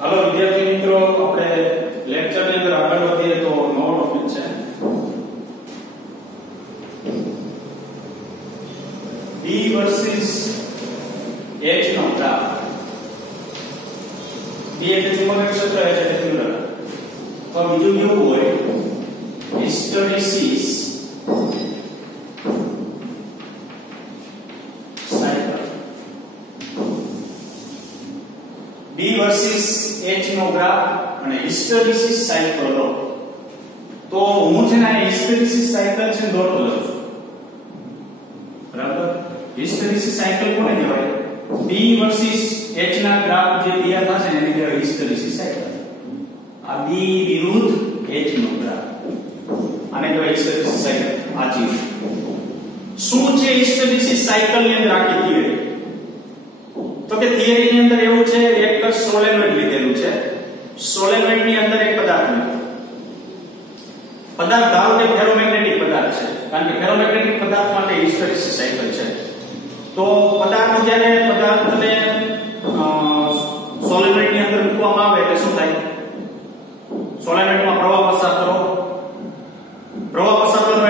હાલો વિદ્યાર્થી મિત્રો, આપણે લેક્ચરની અંદર આગળ વધીએ તો નવો ટોપિક છે B વર્સિસ H નો ગ્રાફ. B એટલે ચુંબકીય ક્ષેત્ર, H એટલે તીવ્રતા. તો બીજું કેવું હોય? Hysteresis cycle. B versus H નો ગ્રાફ અને હિસ્ટેરેસિસ સાયકલ લો. તો હું છે ને હિસ્ટેરેસિસ સાયકલ છે દોરતો લઉં છું. બરાબર? હિસ્ટેરેસિસ સાયકલ કોને કહેવાય? B વર્સિસ H ના ગ્રાફ જે તૈયાર થશે ને એને કહેવાય હિસ્ટેરેસિસ સાયકલ. આ B વિરુદ્ધ H નો ગ્રાફ, આને કહેવાય હિસ્ટેરેસિસ સાયકલ. આ ચીજ શું છે હિસ્ટેરેસિસ સાયકલ ની અંદર આખી થિયરી? તો કે થિયરી ની અંદર એવું છે, એક સોલેનોઇડ લીધેલું છે. સોલેનોઇડ ની અંદર એક પદાર્થ ધારો કે ફેરોમેગ્નેટિક પદાર્થ છે, કારણ કે ફેરોમેગ્નેટિક પદાર્થ માટે હિસ્ટેરેસિસ સાયકલ છે. તો પદાર્થને સોલેનોઇડ ની અંદર મૂકવામાં આવે એટલે શું થાય? સોલેનોઇડ માં પ્રવાહ પસાર કરો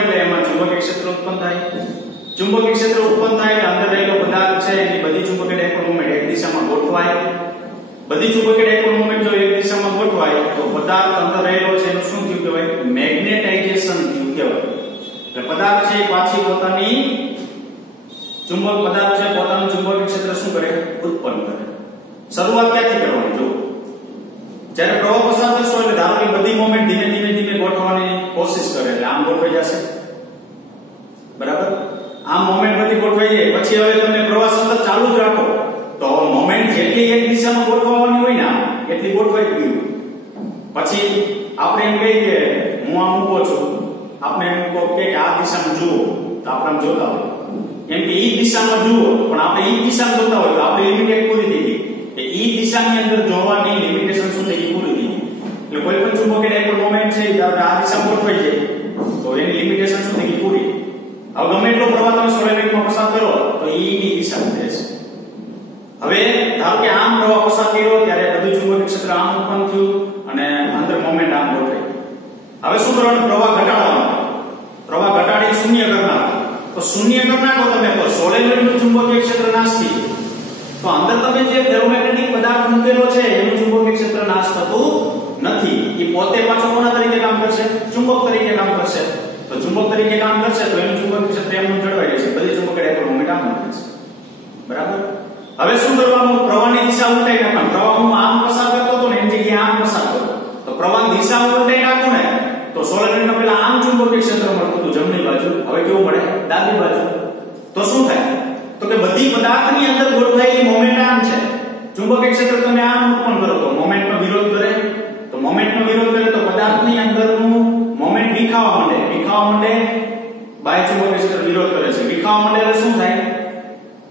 એટલે એમાં ચુંબકીય ક્ષેત્ર ઉત્પન્ન થાય. ચુંબકીય ક્ષેત્ર ઉત્પન્ન થાય એટલે અંદર રહેલો પદાર્થ છે એની બધી ચુંબકીય ડાયપોલ મોમેન્ટ એક દિશામાં ગોઠવાય. બધી ચુંબકીય ડાયપોલ મોમેન્ટ જો એક દિશામાં ગોઠવાય તો પદાર્થ અંદર રહેલો છે એનું શું થયું કહેવાય? મેગ્નેટાઇઝેશન થયું કહેવાય. એટલે પદાર્થ છે પાછી પોતાનું ચુંબકીય ક્ષેત્ર શું કરે? ઉત્પન્ન કરે. શરૂઆત ક્યાંથી કરવાની? જો જ્યારે પ્રવાહ પસાર થશે એટલે ધારો કે બધી મોમેન્ટ ધીમે ધીમે ગોઠવવાની કોશિશ કરે એટલે આમ ગોઠવાઈ જશે. બરાબર? આમ મોમેન્ટ બધી ગોઠવાઈ જાય પછી હવે તમે પ્રવાહ સતત ચાલુ જ રાખો તો મોમેન્ટ જેટલી એક દિશામાં ગોઠવવાની હોય ને એટલી ગોઠવાઈ ગઈ. પછી આપણે એમ કહીએ કે હું આમ ઊભો છું, આપણે એમ કહો કે આ દિશામાં જુઓ તો આપણે આમ જોતા હોય એમ કે ઈ દિશામાં જુઓ, પણ આપણે ઈ દિશામાં જોતા હોય તો આપણી લિમિટ પૂરી થઈ ગઈ. કે ઈ દિશાની અંદર જોવાની લિમિટેશન શું થઈ ગઈ? પૂરી થઈ ગઈ. એટલે કોઈ પણ ચુંબકીય ડાયપોલ મોમેન્ટ છે આ દિશામાં ગોઠવાઈ જાય તો એની લિમિટેશન શું થઈ ગઈ? પૂરી. હવે ગમે એટલો પ્રવાહ તમે સોલેનોઇડમાં પસાર કરો તો ઈ ની દિશામાં રહેશે. હવે ધારો કે આમ પ્રવાહ પસાર કર્યો ત્યારે બધું ચુંબકીય ક્ષેત્ર આમ ઉત્પન્ન થયું અને અંદર મોમેન્ટ આમ ગોઠવાઈ. હવે શું કરવાનું? પ્રવાહ ઘટાડવાનો. પ્રવાહ ઘટાડી શૂન્ય કરવાનો. તો શૂન્ય કરી નાખો તમે તો સોલેનોઇડનું ચુંબકીય ક્ષેત્ર નાશ થઈ. તો અંદર તમે જે ફેરોમેગ્નેટિક પદાર્થ મૂકેલો છે એનું ચુંબકીય ક્ષેત્ર નાશ થતું નથી. એ પોતે પાછો કોના તરીકે કામ કરશે? ચુંબક તરીકે કામ કરશે. તો ચુંબક તરીકે કામ કરશે તો એનું ચુંબકીય ક્ષેત્ર એમનું જળવાઈ રહેશે. બધી ચુંબકીય ડાયપોલ મોમેન્ટ આમ રહેશે. બરાબર? હવે શું કરવાનું? પ્રવાહની દિશા ઉલટાઈ નાખવાની. પ્રવાહ હું આમ પસાર કરતો હતો ને એની જગ્યાએ આમ પસાર કરો તો પ્રવાહની દિશા ઉલટાઈ નાખું ને તો સોલેનોઇડમાં પેલા આમ ચુંબકીય ક્ષેત્ર મળતું હતું જમણી બાજુ, હવે કેવું મળે? ડાબી બાજુ. તો શું થાય? તો કે બધી પદાર્થની અંદર ગોઠવાયેલી મોમેન્ટ આમ છે. ચુંબકીય ક્ષેત્ર તમે આમ ઉત્પન્ન કરો તો મોમેન્ટનો વિરોધ કરે. તો મોમેન્ટનો વિરોધ કરે તો પદાર્થની અંદરનું મોમેન્ટ વિખાવા માંડે. બાહ્ય ચુંબકીય ક્ષેત્ર વિરોધ કરે છે. વિખાવા માંડે એટલે શું થાય?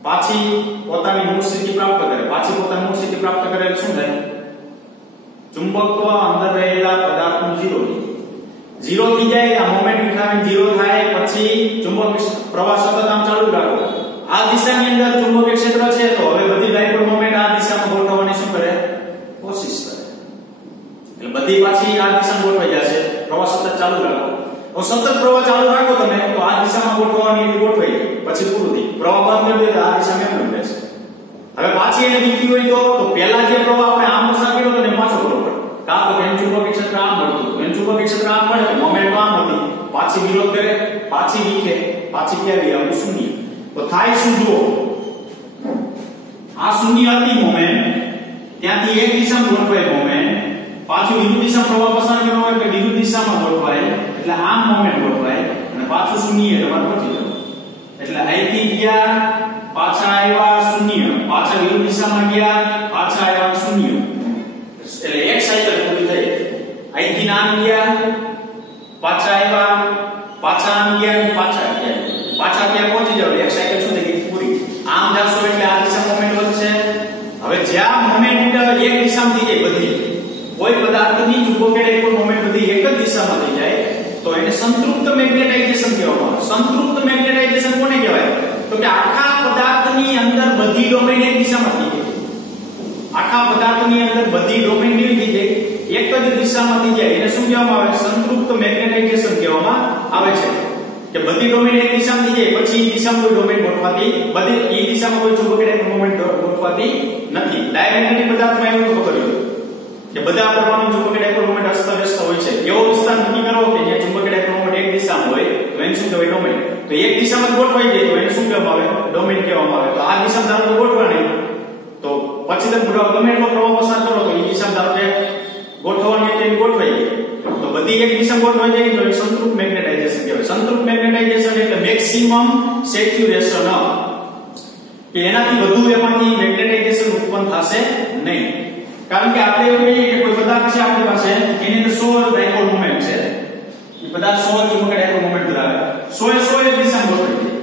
પાછી પોતાની મૂળ સ્થિતિ પ્રાપ્ત કરે. એટલે શું થાય? ચુંબકત્વ અંદર રહેલા પદાર્થનું ઝીરો થઈ જાય. આ મોમેન્ટ વિખાવીને ઝીરો થાય પછી ચુંબકીય પ્રવાહ સતત આમ ચાલુ રાખો. આ દિશાની અંદર ચુંબકીય ક્ષેત્ર છે તો હવે બધી ડાયપોલ મોમેન્ટ આ દિશામાં ગોઠવવાની શું કરે? કોશિશ કરે. એટલે બધી પાછી આ દિશામાં ગોઠવાઈ જશે. પ્રવાહ સતત ચાલુ રાખો. તો સતત પ્રવાહ ચાલુ રાખો તમે તો આ દિશામાં ગોઠવવાની એની ગોઠવાઈ જાય. પછી પૂરું થઈ. પ્રવાહ બંધ કરી દે તો આ દિશામાં એમ રહેશે. હવે પાછી એને વીખી હોય તો પહેલા જે પ્રવાહ આપણે આમ પસાર કર્યો તો એને પાછો કરવો પડે. કાં તો એનું ચુંબકીય ક્ષેત્ર આમ મળતું. એનું ચુંબકીય ક્ષેત્ર આમ મળે તો મોમેન્ટ આમ હતી. પાછી વિરોધ કરે, પાછી વીખે, પાછી ક્યાં આવે? શૂન્ય. તો થાય શું? જુઓ, આ શૂન્ય હતી મોમેન્ટ, ત્યાંથી એક દિશામાં ગોઠવાય મોમેન્ટ, પાછું વિરુદ્ધ દિશામાં પ્રવાહ પસાર કર્યો હોય એટલે વિરુદ્ધ દિશામાં ગોઠવાય એટલે આમ મોમેન્ટ ગોઠવાય અને પાછું શૂન્ય તમારે પહોંચી જવું. એટલે અહીંથી ગયા, પાછા આવ્યા શૂન્ય, પાછા વિરુદ્ધ દિશામાં ગયા, પાછા આવ્યા શૂન્ય. એટલે એક સાયકલ પૂરી થઈ. અહીંથી આમ ગયા, પાછા આવ્યા, પાછા આમ ગયા, પાછા ત્યાં પહોંચી જાવ. એક સાયકલ શું થઈ ગઈ? પૂરી. આમ જાશો એટલે આ દિશામાં મોમેન્ટ વધશે. હવે જ્યાં મોમેન્ટ એક દિશામાં થઈ જાય બધી, કોઈ પદાર્થની ચુંબકીય ડાયપોલ મોમેન્ટ બધી એક જ દિશામાં થઈ જાય તો એને સંતૃપ્ત મેગ્નેટાઇઝેશન કહેવામાં આવે. સંતૃપ્ત મેગ્નેટાઇઝેશન કોને કહેવાય? તો કે આખા પદાર્થની અંદર બધી ડોમેન એક દિશામાં થઈ ગઈ. આખા પદાર્થની અંદર બધી ડોમેન આવે છે કે બધી ડોમેન એક દિશામાં થઈ જાય પછી એ દિશામાં કોઈ ડોમેન ગોઠવાતી બધી એ દિશામાં કોઈ ચુંબકીય ડાયપોલ મોમેન્ટ ગોઠવાતી નથી. ડાયમેગ્નેટિક પદાર્થમાં એવું ખબર હોય કે બધા પરમાણુ ચુંબકીય ડાયપોલ મોમેન્ટ અસ્તવ્યસ્ત હોય છે. એવો વિસ્તાર નક્કી કરો કે જ્યાં ચુંબકીય ડાયપોલ મોમેન્ટ એક દિશામાં હોય તો એને શું કહેવાય ડોમેન. તો એક દિશામાં ગોઠવાઈ જાય તો એને શું કહેવામાં આવે ડોમેન કહેવામાં આવે. તો આ દિશામાં ધારો કે ગોઠવા નહીં તો પછી તમે ગમે એટલો પ્રવાહ પસાર કરો તો એ દિશામાં ધારો કે ગોઠવવાની તે ગોઠવાઈ ગઈ તો બધી એક દિશામાં ગોઠવાઈ જાય તો એ સંતૃપ્ત મેગ્નેટાઇઝેશન કહેવાય. સંતૃપ્ત મેગ્નેટાઇઝેશન એટલે મેક્સિમમ સેચ્યુરેશન કે એનાથી વધુ એમાંથી મેગ્નેટાઇઝેશન ઉત્પન્ન થશે નહીં. કારણ કે આપણે એવું કહીએ કે કોઈ પદાર્થ છે આપણી પાસે એની અંદર 100 ડાયપોલ મોમેન્ટ છે. એ પદાર્થ 100 ચુંબકીય ડાયપોલ મોમેન્ટ ધરાવે 100 એક દિશામાં ગોઠવાય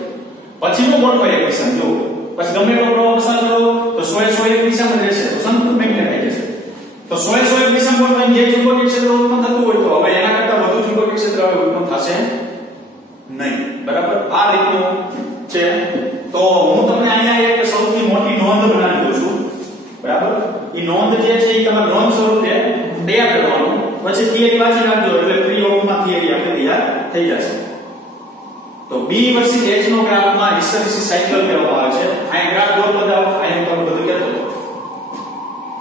પછી નો ગોઠવાય એક દિશામાં જો પછી ગમે એટલો પ્રવાહ પસાર કરો તો 100 એક દિશામાં રહેશે તો સંતૃપ્ત મેગ્નેટાઇઝેશન. તો 100 એક દિશામાં ગોઠવાય જે ચુંબકીય ક્ષેત્ર ઉત્પન્ન થતું હોય તો હવે એના કરતા વધુ ચુંબકીય ક્ષેત્ર હવે ઉત્પન્ન થશે નહીં. બરાબર આ રીતનું છે. તો હું તમને અહીંયા એક સૌથી મોટી નોંધ બનાવી દઉં છું. બરાબર એ નોંધ જે છે એ તમારે નોંધ સ્વરૂપે તૈયાર કરવાનું પછી થિયરી વાંચી નાખજો એટલે ફ્રી ઓફ માં થિયરી આપણે તૈયાર થઈ જશે. તો B વર્સિસ H નો ગ્રાફમાં હિસ્ટેરેસિસ સાયકલ કહેવામાં આવે છે. આ ગ્રાફ દોર બતાવો અહીંયા તમને બધું કહેતો હતો.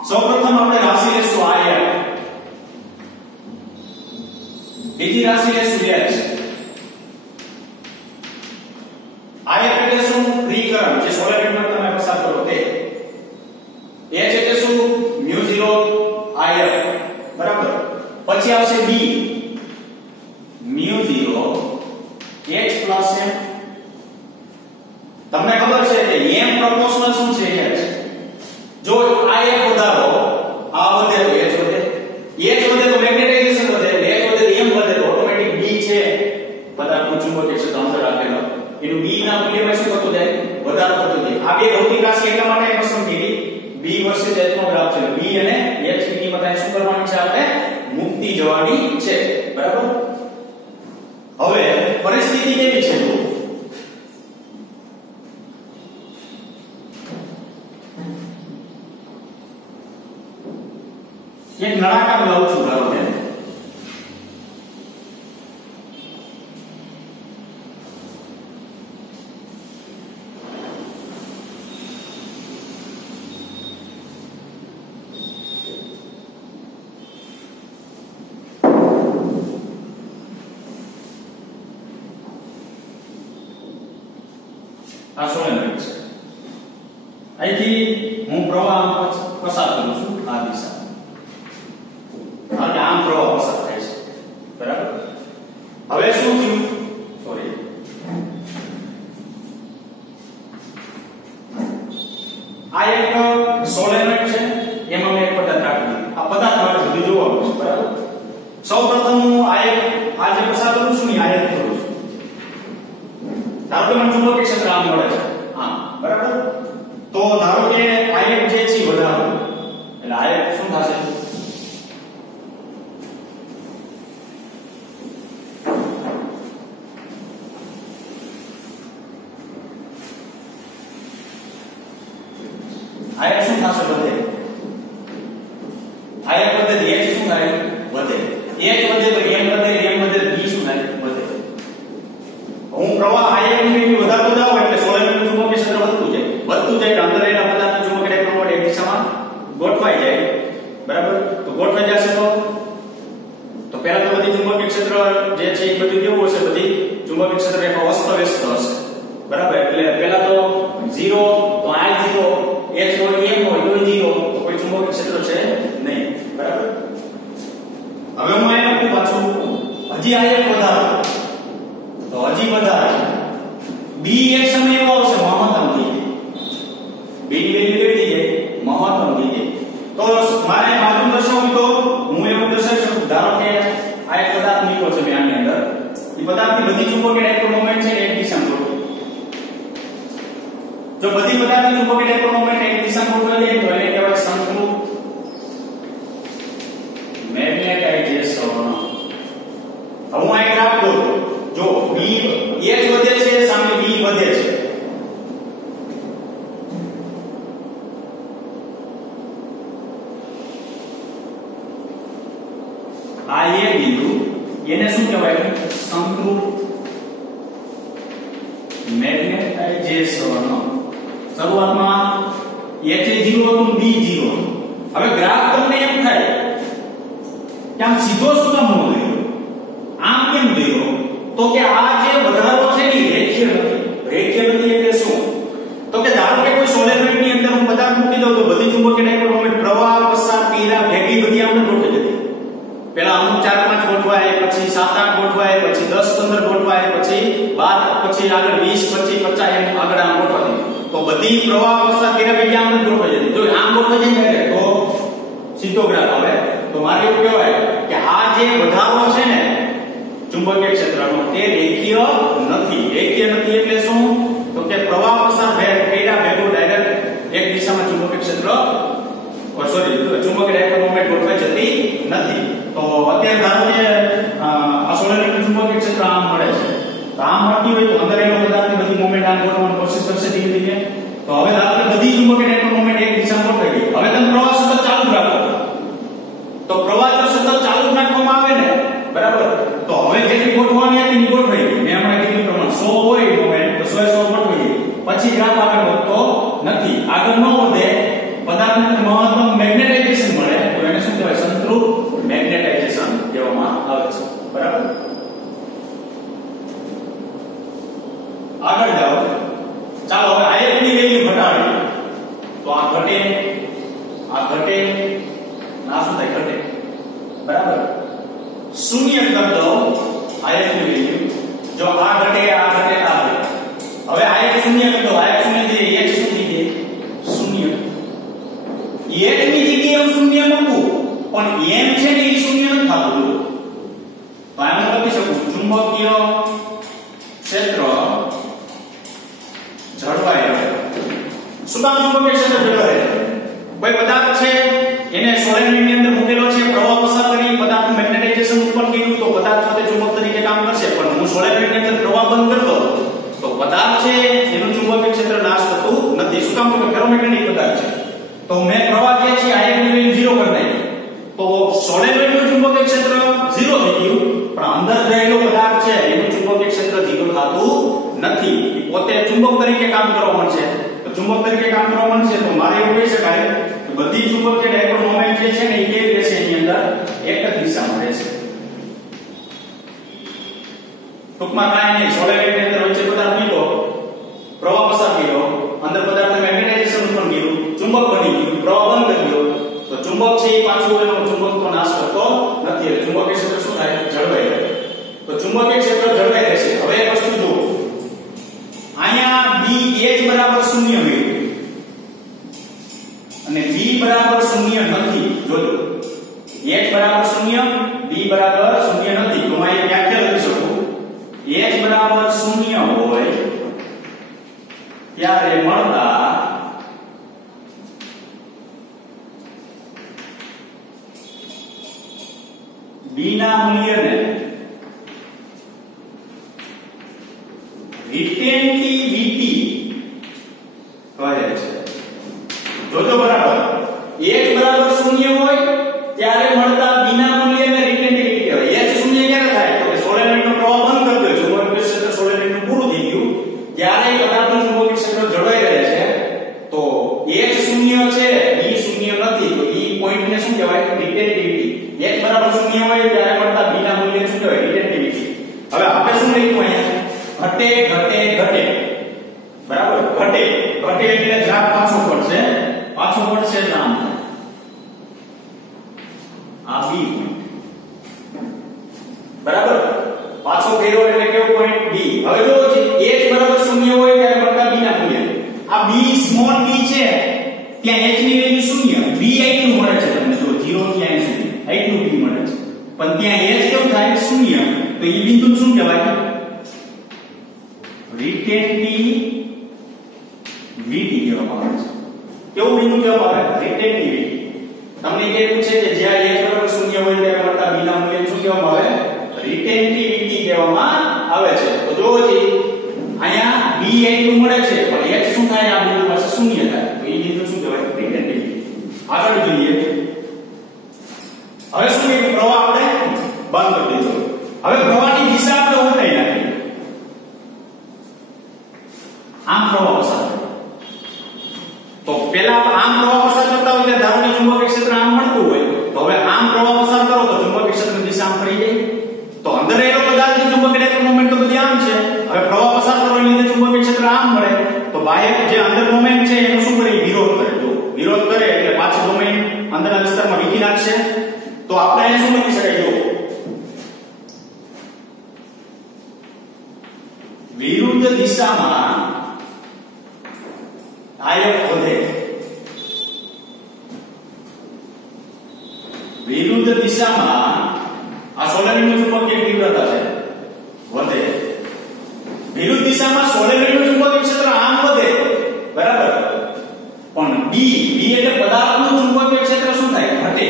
સૌપ્રથમ આપણે રાશિ લેશું IR, બીજી રાશિ લેશું H. IR એટલે શું ફ્રી કરંટ જે સોલેનોઇડમાં તમે પસાર કરો તે. H એટલે શું μ0 IR બરાબર. પછી આવશે B μ0 H પ્લસ M. તમને ખબર છે કે M પ્રોપોર્શનલ શું છે H. જો આ એક વધારો આ વધે તો H વધે, H વધે તો મેગ્નેટાઇઝેશન વધે, H વધે તો M વધે તો ઓટોમેટિક B છે પદાર્થનું ચુંબકીય ક્ષેત્ર અંદર રાખેલો એનું B ના મૂલ્યમાં શું થતું જાય વધારો થતો જાય. આ બે ભૌતિક રાશિ એટલા માટે પસંદ કરી B વર્સિસ H નો ગ્રાફ છે. B અને H ની કિંમત અહીં શું કરવાની છે આપણે મૂકતી જવાની છે. બરાબર. હવે પરિસ્થિતિ કેવી છે જો એક નળાકાર લઉં છું ધારો કે આ સોલેનોઇડ છે. અહીંથી હું પ્રવાહ પસાર કરું છું આ દિશામાં અને આમ પ્રવાહ પસાર થાય છે. બરાબર. હવે શું થયું સોરી આ એક સોલેનોઇડ છે એમાં મેં એક પદાર્થ રાખી દીધો. આ પદાર્થ માટે બધું જોવાનું છે. બરાબર. સૌપ્રથમ હું આ જે પસાર કરું છું ને આ એક કરું છું. ધારો કે મને ચુંબકીય ક્ષેત્ર આમ મળે છે હા બરાબર. તો ધારો કે આ એક જે છે વધારો એટલે આ એક શું થશે આ એક શું થશે વધે. આ એક વધે તો H શું થાય વધે. H વધે તો M વધે, M વધે તો B શું થાય વધે. હું પ્રવાહ આયન ની વધારતો જાઉં એટલે સોલેનોઇડનું ચુંબકીય ક્ષેત્ર વધતું જાય અંદર રહેલા પદાર્થનું ચુંબકીય ડાયપોલ મોમેન્ટ એક દિશામાં ગોઠવાઈ જાય. બરાબર. તો ગોઠવાઈ જશે તો પહેલા તો બધી ચુંબકીય ક્ષેત્ર જે છે એ બધું કેવું હશે બધી ચુંબકીય ક્ષેત્ર એક અસ્તવ્યસ્ત હશે. બરાબર. એટલે પહેલા તો 0 તો આ 0 H હોય M હોય તો 0 તો કોઈ ચુંબકીય ક્ષેત્ર છે નહીં. બરાબર. હવે હું આ લખું પાછું હજી આ એક વધારો તો હજી વધારે B એક સમય એવો આવશે મહત્તમ થઈ જાય. B ની વેલ્યુ કેવી થઈ જાય મહત્તમ થઈ જાય. તો મારે માધ્યમ દર્શાવવું તો હું એવું દર્શાવી શકું ધારો કે આ એક પદાર્થ નીકળો છે મેં આની અંદર એ પદાર્થની બધી ચુંબકીય ડાયપોલ મોમેન્ટ છે એક દિશામાં ગોઠવે. જો બધી પદાર્થની ચુંબકીય ડાયપોલ મોમેન્ટ એક દિશામાં ગોઠવાઈ જાય તો એને કહેવાય સંતૃપ્ત મેગ્નેટાઇઝેશન. હું આ ગ્રાફ દોરું જો B H વધે છે સામે B વધે છે. આ એ બિંદુ એને શું કહેવાય સંતૃપ્ત પોલેરાઇઝેશન શરૂઆતમાં H0 હતું B0 હવે ગ્રાફ તમને એમ થાય કે આમ સીધો સુકામ નો દોર્યો આમ કેમ દોર્યો તો કે આ જે વધારો છે ને રેખીય નથી એટલે શું તો કે ધારો કે કોઈ સોલેનોઇડ ની અંદર હું પદાર્થ મૂકી દઉં તો બધી ચુંબકીય ડાયપોલ મોમેન્ટ પ્રવાહ પસાર પેલા ભેગી બધી આમ ગોઠવી દેતી પેલા અમુક 4-5 ગોઠવાય પછી 7-8 ગોઠવાય પછી 10-15 ગોઠવાય પછી 12 પછી આગળ 20 25 50 એમ આગળ આમ ગોઠવાય તો બધી પ્રવાહ પસાર પેલા ભેગી આમ ગોઠવાઈ જતી જો આમ ગોઠવાઈ જાય તો સીધો ગ્રાફ આવે તો મારે એવું કહેવાય કે આ જે વધારો છે ને ચુંબકીય ક્ષેત્રનો તે રેખીય નથી એટલે શું તો કે પ્રવાહ પસાર પેલા ભેગો ડાયરેક્ટ એક દિશામાં ચુંબકીય ક્ષેત્ર ચુંબકીય ડાયપોલ મોમેન્ટ ગોઠવાઈ જતી નથી તો અત્યારે ધારો કે આ સોલેનોઇડ ચુંબકીય ક્ષેત્ર આમ મળે છે તો આમ મળતી હોય તો અંદર એનો પદાર્થની બધી મોમેન્ટ આમ ગોઠવવાની કોશિશ કરશે ધીમે ધીમે તો હવે ધારો કે બધી ચુંબકીય ડાયપોલ મોમેન્ટ એક દિશામાં ગોઠવાઈ ગઈ હવે તમે પ્રવાહ સતત ચાલુ રાખો તો પ્રવાહ જો સતત ચાલુ રાખવામાં આવે ને બરાબર તો હવે જેટલી ગોઠવવાની હતી એ ગોઠવાઈ ગઈ મેં હમણાં કીધું પ્રમાણે 100 હોય મોમેન્ટ તો 100 ગોઠવાઈ ગઈ પછી ગ્રાફ આગળ વધતો નથી આગળ ન વધે પદાર્થને મહત્તમ મેગ્નેટાઇઝેશન મળે તો એને શું કહેવાય સંતૃપ્ત મેગ્નેટાઇઝેશન કહેવામાં આવે છે બરાબર આગળ જાઓ ચાલો હવે આયત ની વેલ્યુ ઘટાડીએ તો આ ઘટે આ શું થાય ઘટે બરાબર શૂન્ય કરી દો આયત ની વેલ્યુ જો આ ઘટે હવે આયત શૂન્ય કરી દો આયત શૂન્ય થી h શું થઈ ગઈ શૂન્ય h ની જગ્યાએ હું શૂન્ય મૂકું પણ m છે ને એ શૂન્ય નથી થતું તો આમ લખી શકું ચુંબકીય ક્ષેત્ર જળવાય શું કામ ચુંબકીય ક્ષેત્ર જળવાય કોઈ પદાર્થ છે એને સોલેનોઇડ ની અંદર મૂકેલો છે પ્રવાહ પસાર કરી પદાર્થનું મેગ્નેટાઇઝેશન ઉત્પન્ન કર્યું તો પદાર્થ સાથે ચુંબક તરીકે કામ કરશે પણ હું સોલેનોઇડ ની અંદર પ્રવાહ બંધ કરી દઉં તો પદાર્થ છે એનું ચુંબકીય ક્ષેત્ર નાશ થતું નથી શું કામ કે ફેરોમેગ્નેટિક પદાર્થ છે તો મેં પ્રવાહ જે છે આયન ની વેલ્યુ 0 કરી નાખી તો સોલેનોઇડ નું ચુંબકીય ક્ષેત્ર 0 થઈ ગયું પણ અંદર રહેલો પદાર્થ છે એનું ચુંબકીય ક્ષેત્ર 0 થતું નથી એ પોતે ચુંબક તરીકે કામ કરવા માંડશે તો ચુંબક તરીકે કામ કરવા માંડશે તો મારે એવું કહી શકાય કે બધી ચુંબકીય ડાયપોલ મોમેન્ટ જે છે ને એ કેવી રહેશે એની અંદર એક જ દિશામાં રહેશે ટૂંકમાં કાંઈ નહીં સોલેનોઇડ ની અંદર વચ્ચે પદાર્થ મૂકો પ્રવાહ પસાર કર્યો અંદર પદાર્થને મેગ્નેટાઇઝેશન ઉત્પન્ન કર્યું ચુંબક બની ગયું પ્રવાહ બંધ કર્યો તો ચુંબક છે એ પાછું એનો ચુંબકત્વ નાશ કરતો નથી એટલે ચુંબકીય ક્ષેત્ર શું થાય જળવાઈ રહે તો ચુંબકીય ક્ષેત્ર જળવાઈ રહેશે હવે એક વસ્તુ જુઓ અહીંયા B H બરાબર 0 હોય અને B બરાબર 0 નથી જોજો H બરાબર 0 B બરાબર 0 નથી તો હું અહીંયા વ્યાખ્યા લખી શકું H બરાબર 0 હોય ત્યારે મળતા B ના મૂલ્યને રિટેન્ટિવિટી કહે છે જોજો બરાબર H બરાબર 0 હોય ત્યારે મળતા B ના મૂલ્યને રિટેન્ટિવિટી કહેવાય H 0 ક્યારે થાય તો કે સોલેનોઇડ નો પ્રવાહ બંધ કરી દો ચુંબકીય ક્ષેત્ર સોલેનોઇડ નું પૂરું થઈ ગયું ત્યારે પદાર્થનું ચુંબકીય ક્ષેત્ર જળવાઈ રહે છે તો H 0 છે B 0 નથી તો એ પોઈન્ટ ને શું કહેવાય રિટેન્ટિવિટી H બરાબર 0 હોય ત્યારે મળતા B ના મૂલ્ય શું કહેવાય રિટેન્ટિવિટી હવે આપણે શું લખ્યું અહીંયા ઘટે બરાબર ઘટે એટલે ગ્રાફ પાછો પડશે નામ આ B બરાબર પાછો ફેરવો એટલે કેવો પોઈન્ટ B હવે જો H બરાબર 0 હોય ત્યારે મળતા B ના મૂલ્ય આ B સ્મોલ b છે ત્યાં H ની વેલ્યુ 0 B આટલું મળે છે તમને જો 0 થી અહીં સુધી આટલું B મળે છે પણ ત્યાં H કેવું થાય 0 તો એ બિંદુ શું કહેવાય રિટેન્ટિવિટી કહેવામાં આવે છે કેવું બિંદુ કહેવામાં આવે રિટેન્ટિવિટી તમને કે પૂછે કે જ્યાં H બરાબર 0 હોય ત્યારે મળતા B ના મૂલ્ય શું કહેવામાં આવે રિટેન્ટિવિટી કહેવામાં આવે છે તો જોવો જી અહીંયા B એટલું મળે છે પણ H શું થાય આ બિંદુ પાસે 0 થાય તો એ બિંદુ શું કહેવાય રિટેન્ટિવિટી આગળ જોઈએ હવે શું કે પ્રવાહ આપણે બંધ કરી દીધો હવે પ્રવાહની દિશા આપણે ઉલટાઈ નાખી આમ છે. હવે પ્રવાહ પસાર કરવાને લીધે ચુંબકીય ક્ષેત્ર આમ મળે તો બાહ્ય જે અંદર મોમેન્ટ છે એનો શું કરે વિરોધ કરે. જો વિરોધ કરે એટલે પાછું ડોમેન અંદરના વિસ્તારમાં વીખી નાખશે. તો આપણે અહીં શું લખી શકાય જો વિરુદ્ધ દિશામાં આયક વધે. વિરુદ્ધ દિશામાં આ સોલેનોઇડનું ચુંબકીય તીવ્રતા છે વધે. વિરુદ્ધ દિશામાં સોલેનોઇડનું ચુંબકીય ક્ષેત્ર આમ વધે બરાબર. પણ બી એટલે પદાર્થનું ચુંબકીય ક્ષેત્ર શું થાય ઘટે.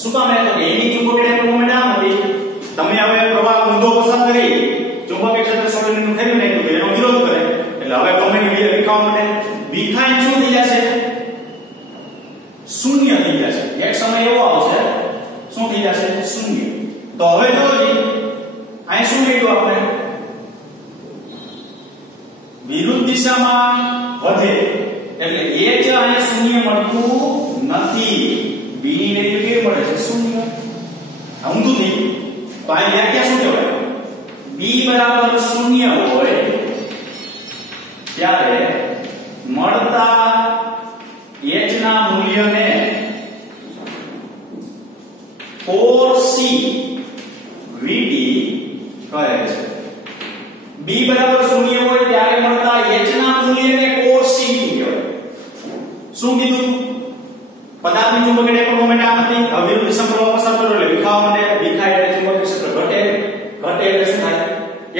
શું કામ એટલે કે એની ચુંબકીય મોમેન્ટ આમ હતી. તમે હવે પ્રવાહ ઊંધો પસાર કરી ચુંબકીય ક્ષેત્ર સોલેનોઇડનું ફેરવી નાખ્યું તો એનો વિરોધ કરે એટલે હવે ડોમેન વિખાવા માટે વિખાઈને શું થઈ જશે શૂન્ય થઈ જશે. એક સમય એવો આવશે શું થઈ જશે શૂન્ય. તો હવે જોજો અહીં શું લખ્યું આપણે વિરુદ્ધ દિશામાં વધે એટલે એ જ અહીંયા શૂન્ય મળતું નથી. બી ની વેલ્યુ કેવી મળે છે શૂન્ય. ઊંધું થઈ તો આ વ્યાખ્યા શું કહેવાય બી બરાબર શૂન્ય હોય ત્યારે મળતા h ના મૂલ્યને કોર સી વીટી કહે છે. બી બરાબર શૂન્ય હોય ત્યારે મળતા h ના મૂલ્યને કોર સી વીટી કહેવાય. શું કીધું પદાર્થની ચુંબકીય મોમેન્ટ આમ હતી. હવે વિરુદ્ધ દિશામાં પ્રવાહ પસાર કરો એટલે વિખાવા માટે વિખાય એટલે ચુંબકીય ક્ષેત્ર ઘટે એટલે શું થાય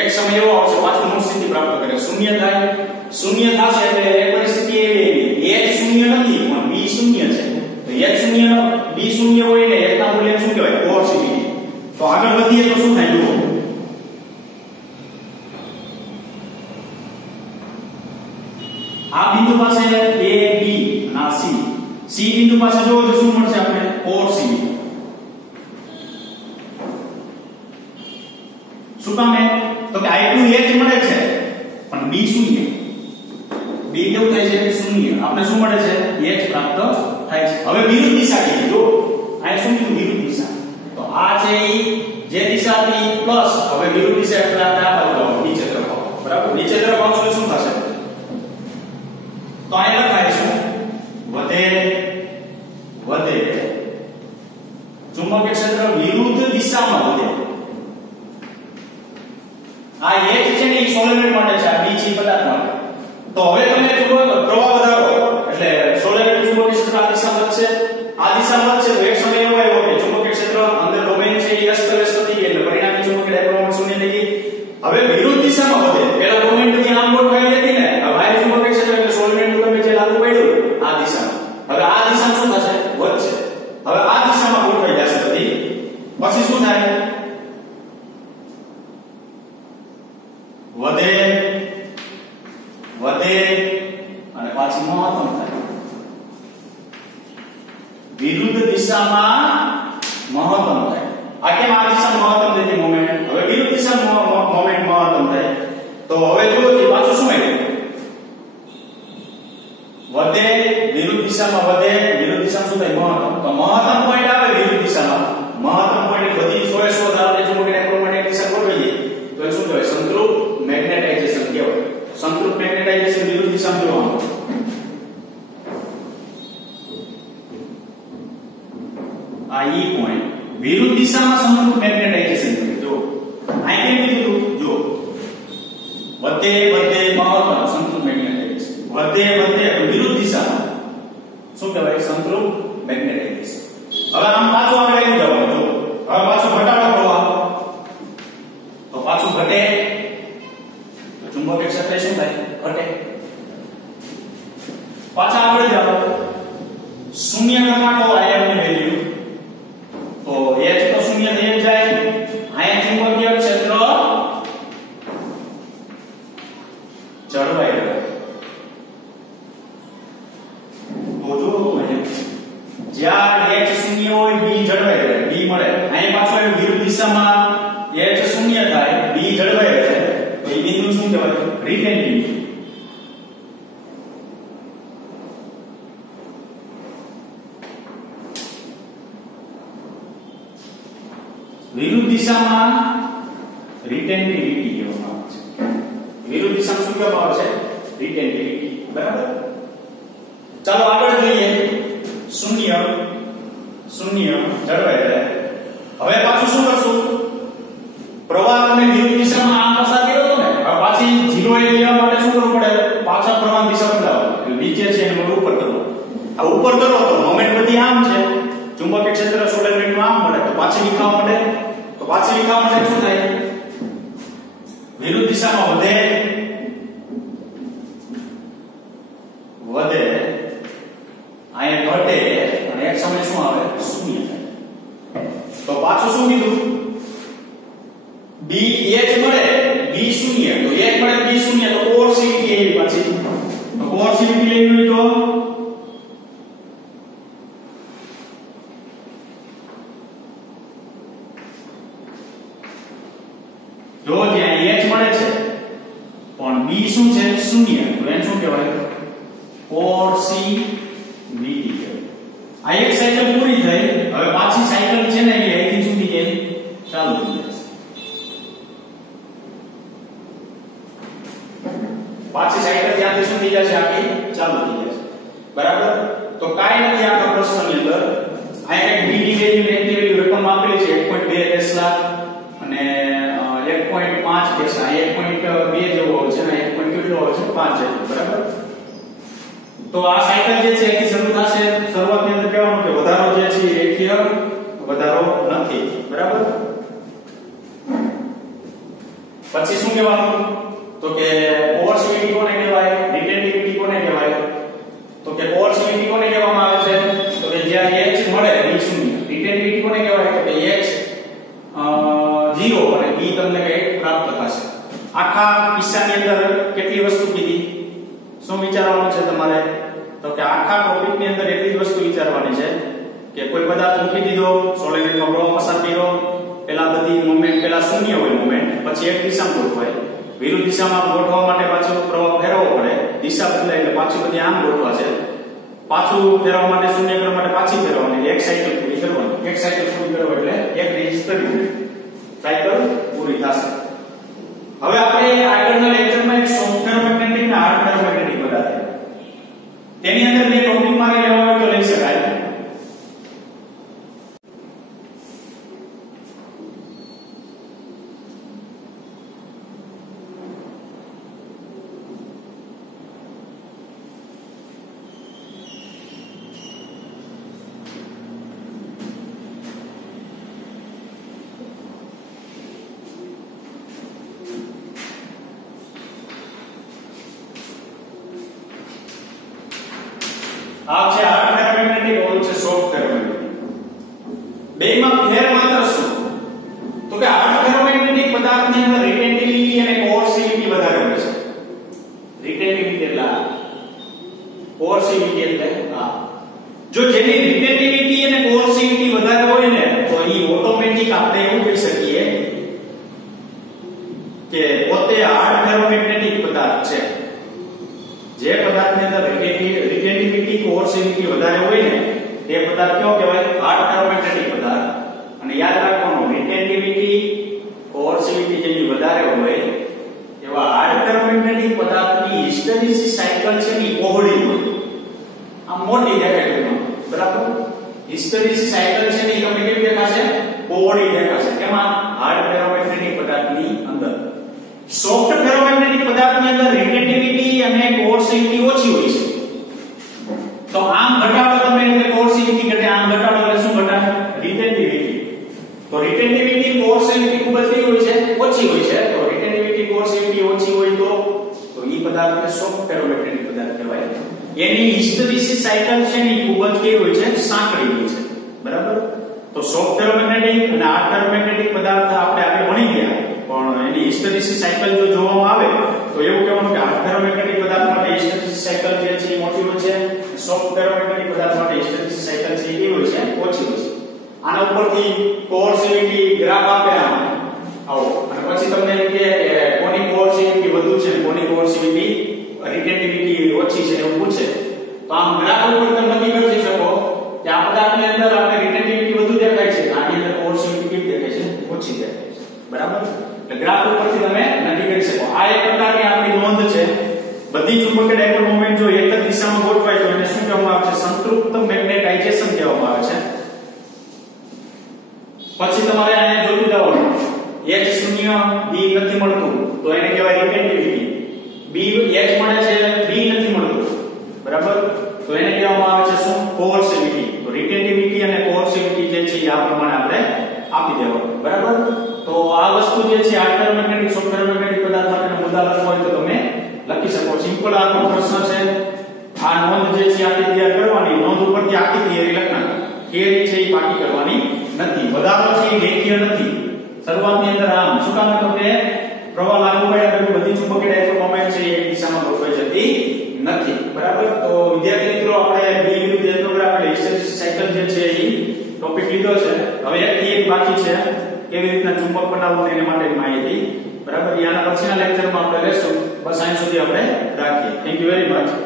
એક સમય એવો આવશે પાછું મૂળ સ્થિતિ પ્રાપ્ત કરે શૂન્ય થાય. શૂન્ય થશે એટલે એક પરિસ્થિતિ એવી h શૂન્ય નથી પણ b શૂન્ય છે. તો h શૂન્ય b શૂન્ય હોય એટલે h ના મૂલ્ય શું કહેવાય કોર સી વીટી. તો આગળ વધીએ તો શું થાય જુઓ આ બિંદુ પાસે a b અને c બિંદુ પાસે જો શું મળશે આપણે કોર સી વીટી. શું કામ તો કે I2 h મળે છે પણ b શૂન્ય. b કેવું થાય છે શૂન્ય. આપણે શું મળે છે h પ્રાપ્ત થાય છે. હવે વિરુદ્ધ દિશા કીધી જો આ શું કીધું વિરુદ્ધ દિશા. તો આ છે જે દિશા હતી પ્લસ હવે વિરુદ્ધ દિશા એટલે આપણે આ બાજુ નીચે તરફ બરાબર. નીચે તરફ આવશે શું થશે તો અહીંયા લખાય છે વધે વધે ચુંબકીય ક્ષેત્ર વિરુદ્ધ દિશામાં વધે. આ h છે ને સોલેનોઇડ માટે છે આ b છે પદાર્થ માટે. તો હવે તમે જુઓ પ્રવાહ વધારો એટલે સોલેનોઇડ ચુંબકીય ક્ષેત્ર આ દિશામાં વધશે આ દિશામાં વધશે તો એક સમય એવો આવ્યો કે ચુંબકીય ક્ષેત્ર અંદર ડોમેન છે એ અસ્તવ્યસ્ત થઈ ગઈ એટલે પરિણામી ચુંબકીય ડાયપોલ શૂન્ય થઈ ગઈ. હવે વિરુદ્ધ દિશામાં વધે પહેલા ડોમેન બધી આમ ગોઠવાઈ હતી ને હવે બાહ્ય ચુંબકીય ક્ષેત્ર એટલે સોલેનોઇડ તમે જે લાગુ પડ્યું આ દિશામાં હવે આ દિશામાં શું થશે વધશે. હવે આ દિશામાં ગોઠવાઈ જશે બધી પછી શું થાય વધે વધે અને પાછી મહત્તમ થાય. વિરુદ્ધ દિશામાં મહત્તમ થાય. આ કેમ આ દિશામાં મહત્તમ થતી મોમેન્ટ હવે વિરુદ્ધ દિશામાં મોમેન્ટ મહત્તમ થાય. તો હવે જુઓ કે પાછું શું આવ્યું વધે વિરુદ્ધ દિશામાં વધે વિરુદ્ધ દિશામાં શું થાય મહત્તમ. તો મહત્તમ પોઈન્ટ આવે વિરુદ્ધ દિશામાં મહત્તમ પોઈન્ટ બધી 100 ધારો ચુંબકીય ડાયપોલ દિશા ગોઠવી તો એ શું કહેવાય સંતૃપ્ત મેગ્નેટાઇઝેશન કહેવાય. સંતૃપ્ત મેગ્નેટાઇઝેશન વિરુદ્ધ દિશામાં જોવાનું. આ E પોઈન્ટ વિરુદ્ધ દિશામાં સંતૃપ્ત મેગ્નેટાઇઝેશન જો આ કેમ કીધું જો વધે વધે મહત્તમ સંતૃપ્ત મેગ્નેટાઇઝેશન વધે વધે વિરુદ્ધ દિશામાં શું કહેવાય સંતૃપ્ત મેગ્નેટાઇઝેશન. હવે આમ પાછું આપણે લઈ જવાનું જો હવે પાછું ઘટાડો પ્રવાહ તો પાછું ઘટે તો ચુંબકીય ક્ષેત્ર શું થાય ઘટે. પાછા આગળ જાઓ શૂન્ય કરનારો આયનની વેલ્યુ તો h તો શૂન્ય થઈ જાય. આયન ચુંબકીય ક્ષેત્ર જળવાઈ રહે. તો જો જ્યાં h શૂન્ય હોય b જળવાઈ રહે b મળે. અહીં પાછો વિરુદ્ધ દિશામાં h શૂન્ય થાય b જળવાઈ રહે તો એ બિંદુ શું કહેવાય રિટેન બિંદુ. વિરુદ્ધ દિશામાં રિટેન્ટિવિટી કહેવામાં શું કહેવામાં આવે છે? રિટેન્ટિવિટી. બરાબર. ચાલો આગળ જોઈએ. શૂન્ય જળવાઈ રહે. હવે પાછું શું કરશું? પ્રવાહ તમે વિરુદ્ધ દિશામાં આમ પસાર કર્યો હતો ને, હવે પાછી 0 એ લેવા માટે શું કરવું પડે? પાછા પ્રવાહ દિશા બદલાવો. નીચે છે એને ઉપર કરવો. આ ઉપર કરો તો મોમેન્ટ બધી આમ છે. ચુંબકીય ક્ષેત્ર સોલેનોઇડ નું આમ મળે તો પાછી વિખાવા માંડે. તો પાછી વિખાવા માંડે શું થાય? વિરુદ્ધ દિશામાં વધે અહીંયા ઘટે અને એક સમય શું આવે? શૂન્ય થાય. તો પાછું શું કીધું? B H મળે B શૂન્ય, તો H મળે B શૂન્ય, તો કોર્સિવિટી એવી પાછી. તો કોર્સિવિટી લેવી હોય તો જો જ્યાં H મળે છે પણ B શું છે? શૂન્ય, તો એને શું કહેવાય? કોર્સિવિટી. આ એક સાયકલ પૂરી થઈ. હવે પાછી સાયકલ છે ને એ અહીંથી સુધી જાય ચાલુ થઈ જશે. પાછી સાયકલ ત્યાંથી શું થઈ જશે? આખી ચાલુ થઈ જશે. બરાબર. તો કાઈ નથી આખા પ્રશ્નની અંદર. અહીંયા એક બીની વેલ્યુ ને એની વેલ્યુ રકમ આપેલી છે 1.2 ટેસ્લા અને 1.5 ટેસ્લા. 1.2 જેવો હોય છે ને 1. કેટલો હોય છે? 5 જેટલો. બરાબર. તો આ સાયકલ જે છે એથી શરૂ થશે. શરૂઆતની અંદર કહેવાનું કે વધારો જે છે રેખીય વધારો નથી. બરાબર. પછી શું કહેવાનું? તો કે કોર્સિવિટી કોને કહેવાય? રિટેન્ટિવિટી કોને કહેવાય? તો કે કોર્સિવિટી કોને કહેવામાં આવે છે? તો કે જ્યાં H મળે B શૂન્ય. રિટેન્ટિવિટી કોને કહેવાય? તો કે H 0 અને B તમને કઈ પ્રાપ્ત થશે. આખા કિસ્સાની અંદર કેટલી વસ્તુ કીધી? શું વિચારવાનું છે તમારે? તો કે આખા ટોપિકની અંદર એટલી જ વસ્તુ વિચારવાની છે કે કોઈ પદાર્થ મૂકી દીધો, સોલેનોઇડમાં પ્રવાહ પસાર કર્યો, પેલા બધી મોમેન્ટ પેલા શૂન્ય હોય મોમેન્ટ, પછી એક દિશામાં ગોઠવાય. વિરુદ્ધ દિશામાં ગોઠવવા માટે પાછો પ્રવાહ ફેરવવો પડે. દિશા બદલાય એટલે પાછી બધી આમ ગોઠવાશે. પાછું ફેરવવા માટે શૂન્ય કરવા માટે પાછી ફેરવવાની. એક સાયકલ પૂરી કરવાની. એક સાયકલ પૂરી કરો એટલે એક રજિસ્ટર સાયકલ પૂરી થશે. હવે આપણે આગળના લેક્ચરમાં એક સોફ્ટ ફેરોમેગ્નેટિક અને હાર્ડ ફેરોમેગ્નેટિક પદાર્થ તેની અંદર બે ટોપિક મારે લેવા હોય તો લઈ શકાય. આ છે હાર્ડ ફેરોમેગ્નેટિક, ઓલું છે સોફ્ટ ફેરોમેગ્નેટિક. બેમાં ફેર માત્ર શું? તો કે હાર્ડ ફેરોમેગ્નેટિક પદાર્થની અંદર રિટેન્ટિવિટી અને કોર્સિવિટી વધારે હોય છે. રિટેન્ટિવિટી એટલે કોર્સિવિટી એટલે જો જેની રિટેન્ટિવિટી અને કોર્સિવિટી વધારે હોય ને તો ઈ ઓટોમેટિક આપણે એવું કહી શકીએ કે પોતે હાર્ડ ફેરોમેગ્નેટિક પદાર્થ છે. જે પદાર્થની અંદર રિટેન્ટિવિટી કોર્સિવિટી વધારે હોય ને તે પદાર્થ કયો કહેવાય? હાર્ડ ફેરોમેગ્નેટિક પદાર્થ. અને યાદ રાખવાનું રિટેન્ટિવિટી કોર્સિવિટી જેની વધારે હોય એવા હાર્ડ ફેરોમેગ્નેટિક પદાર્થની હિસ્ટેરેસિસ સાયકલ છે ની પહોળી હોય. આ મોટી દેખાય છે. બરાબર. હિસ્ટેરેસિસ સાયકલ છે ની તમને કેવી દેખાશે? પહોળી દેખાશે. એમાં હાર્ડ ફેરોમેગ્નેટિક પદાર્થની અંદર. સોફ્ટ ફેરોમેગ્નેટિક પદાર્થની અંદર રિટેન્ટિવિટી અને કોર્સિવિટી ઓછી હોય છે. તો આમ ઘટાડો તમે એટલે કોર્સિવિટી ઘટે, આમ ઘટાડો એટલે શું ઘટે? રિટેન્ટિવિટી. તો રિટેન્ટિવિટી કોર્સિવિટી ખૂબ જ કેવી હોય છે? ઓછી હોય છે. તો રિટેન્ટિવિટી કોર્સિવિટી ઓછી હોય તો ઈ પદાર્થને સોફ્ટ ફેરોમેગ્નેટિક પદાર્થ કહેવાય. એની હિસ્ટેરેસિસ સાયકલ છે ને ખૂબ જ કેવી હોય છે? સાંકડી હોય છે. બરાબર. તો સોફ્ટ ફેરોમેગ્નેટિક અને હાર્ડ ફેરોમેગ્નેટિક પદાર્થ આપણે આગળ ભણી ગયા. પણ એની હિસ્ટેરેસિસ સાયકલ જો જોવામાં આવે તો એવું કહેવાનું કે હાર્ડ ફેરોમેગ્નેટિક પદાર્થ માટે હિસ્ટેરેસિસ સાયકલ જે છે એ મોટી હોય છે. સોફ્ટ ફેરોમેગ્નેટિક પદાર્થ માટે હિસ્ટેરેસિસ સાયકલ છે એ કેવી હોય છે? ઓછી હોય છે. આના ઉપરથી કોર્સિવિટી ગ્રાફ આપે આવો અને પછી તમને એમ કહે કે કોની કોર્સિવિટી વધુ છે કોની કોર્સિવિટી રિટેન્ટિવિટી ઓછી છે એવું પૂછે તો આમ ગ્રાફ ઉપર તમે નક્કી કરી શકો કે આ પદાર્થની અંદર આપણે રિટેન્ટિવિટી વધુ દેખાય છે, આની અંદર કોર્સિવિટી કેવી દેખાય છે? ઓછી દેખાય છે. બરાબર. એટલે ગ્રાફ ઉપરથી તમે નક્કી કરી શકો. આ બી h મળે છે બી નથી મળતું બરાબર તો એને કહેવામાં આવે છે શું કોર્સિવિટી તો રિટેન્ટિવિટી અને કોર્સિવિટી જે છે આ પ્રમાણે આપણે આપી દેવાનું બરાબર તો આ વસ્તુ જે છે આ ફેરોમેગ્નેટિક સોફ્ટ ફેરોમેગ્નેટિક પદાર્થ માટેના મુદ્દા લખવા હોય તો તમે લખી શકો સિમ્પલ આ પ્રશ્ન છે આ નોંધ જે છે આખી તૈયાર કરવાની નોંધ ઉપરથી આખી થિયરી લખવાની થિયરી છે એ બાકી કરવાની નથી બધા પછી રેખીય નથી શરૂઆતની અંદર આમ શું કામ તો કે પ્રવાહ લાગુ પડ્યા પછી બધી ચુંબકીય ડાયપોલ મોમેન્ટ છે એ દિશામાં ગોઠવાઈ જતી નથી બરાબર તો વિદ્યાર્થી મિત્રો આપણે બી વિરુદ્ધ એન્ડોગ્રાફ એટલે હિસ્ટેરેસિસ સાયકલ જે છે એ ટોપિક લીધો છે હવે એક થી એક બાકી છે કેવી રીતના ચુંબક બનાવવું એના માટેની માહિતી બરાબર આના પછીના લેક્ચરમાં આપણે લેશું બસ અહીં સુધી આપણે રાખીએ થેન્ક યુ વેરી મચ